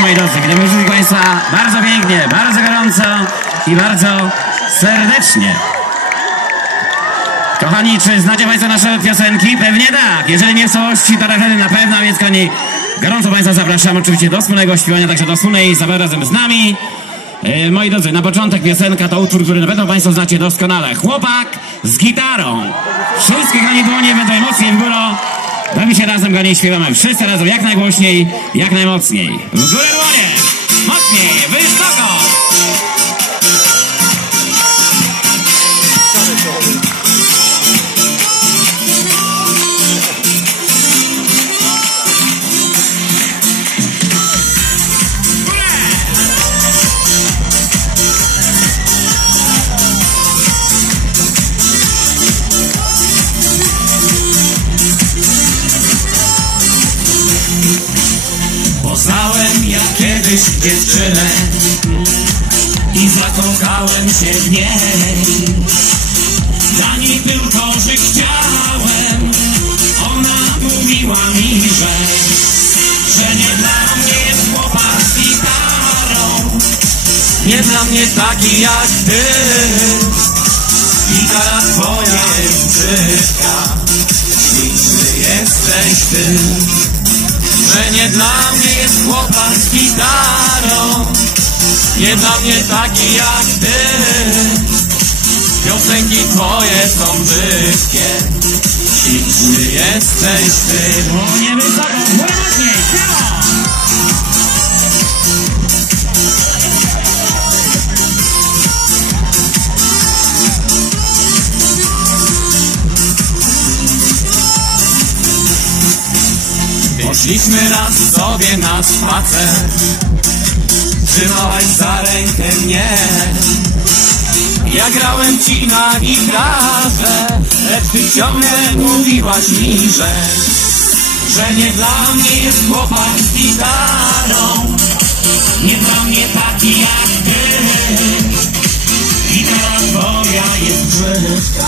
gości, moi drodzy. Witamy wszystkich Państwa bardzo pięknie, bardzo gorąco i bardzo serdecznie. Kochani, czy znacie Państwo nasze piosenki? Pewnie tak. Jeżeli nie w całości, to na pewno, więc kochani, gorąco Państwa zapraszam oczywiście do wspólnego śpiewania, także do wspólnej zabawy razem z nami. Moi drodzy, na początek piosenka to utwór, który na pewno Państwo znacie doskonale. Chłopak z gitarą. Wszystkie kochani dłonie będą emocje w górę. Bawi się razem, kochani, śpiewamy wszyscy razem, jak najgłośniej, jak najmocniej. W górę dłonie! Mocniej, wysoko! Poznałem ja kiedyś dziewczynę i zakochałem się w niej. Dla niej tylko żyć chciałem. Ona mówiła mi, że nie dla mnie jest chłopak z gitarą. Nie dla mnie taki jak ty. Gitara twoja jest brzydka, śliczny jesteś ty. Że nie dla mnie jest chłopak z gitarą. Nie dla mnie taki jak ty. Piosenki twoje są brzydkie, śliczny jesteś ty. Dłonie wysoko, górę mocniej, śpiewa! Poszliśmy raz sobie na spacer, trzymałaś za rękę mnie. Ja grałem ci na gitarze, lecz ty ciągle mówiłaś mi, że nie dla mnie jest chłopak z gitarą. Nie dla mnie taki jak ty. Gitara twoja jest brzydka.